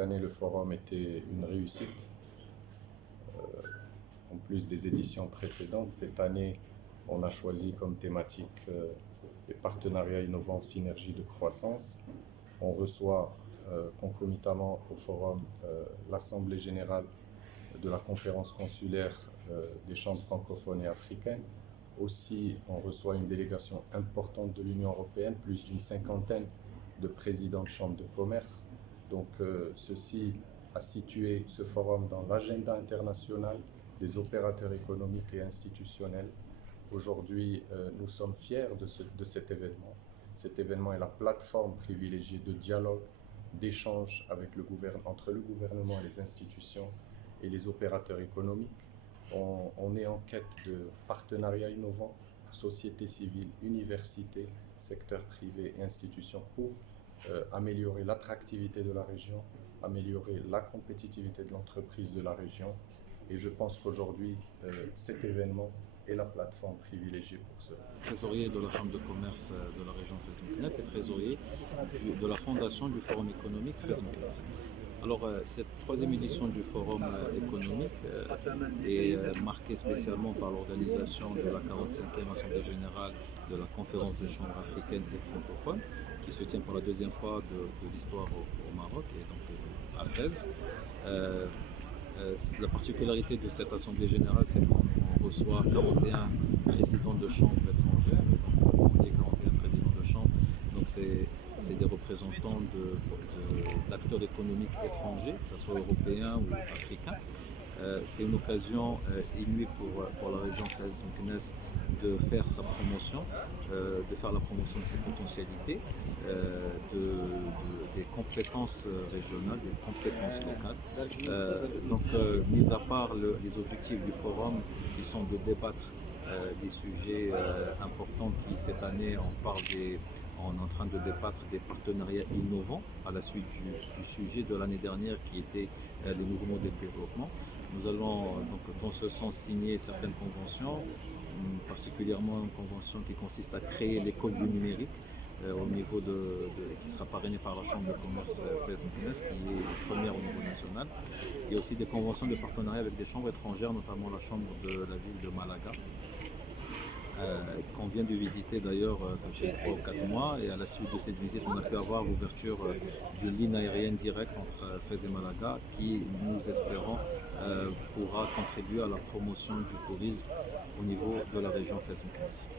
année, le forum était une réussite. En plus des éditions précédentes, cette année, on a choisi comme thématique les partenariats innovants, synergie de croissance. On reçoit concomitamment au forum l'Assemblée générale de la conférence consulaire des chambres francophones et africaines. Aussi, on reçoit une délégation importante de l'Union européenne, plus d'une cinquantaine de présidents de chambres de commerce. Donc, ceci a situé ce forum dans l'agenda international des opérateurs économiques et institutionnels. Aujourd'hui, nous sommes fiers de cet événement. Cet événement est la plateforme privilégiée de dialogue, d'échange entre le gouvernement et les institutions et les opérateurs économiques. On est en quête de partenariats innovants, société civile, universités, secteur privé et institutions pour améliorer l'attractivité de la région, améliorer la compétitivité de l'entreprise de la région. Et je pense qu'aujourd'hui, cet événement est la plateforme privilégiée pour cela. Trésorier de la Chambre de commerce de la région Fès-Meknès et trésorier de la fondation du Forum économique Fès-Meknès. Alors, cette troisième édition du Forum économique est marquée spécialement par l'organisation de la 45e Assemblée générale de la Conférence des chambres africaines et francophones, qui se tient pour la deuxième fois de l'histoire au Maroc et donc à Fès. La particularité de cette Assemblée générale, c'est qu'on reçoit 41 présidents de chambres étrangères, donc 41 présidents de chambres, donc c'est des représentants d'acteurs économiques étrangers, que ce soit européens ou africains. C'est une occasion inouïe pour la région Fès-Meknès de faire sa promotion, de faire la promotion de ses potentialités, des compétences régionales, des compétences locales. Donc, mis à part les objectifs du forum qui sont de débattre des sujets importants qui cette année on est en train de débattre des partenariats innovants à la suite du sujet de l'année dernière qui était les nouveaux modèles de développement. Nous allons donc dans ce sens signer certaines conventions, particulièrement une convention qui consiste à créer l'école du numérique au niveau qui sera parrainée par la Chambre de commerce Fès-Meknès, qui est la première au niveau national. Il y a aussi des conventions de partenariat avec des chambres étrangères, notamment la chambre de la ville de Malaga, qu'on vient de visiter d'ailleurs, ça fait 3 ou 4 mois, et à la suite de cette visite, on a pu avoir l'ouverture d'une ligne aérienne directe entre Fès et Malaga, qui, nous espérons, pourra contribuer à la promotion du tourisme au niveau de la région Fès-Meknès.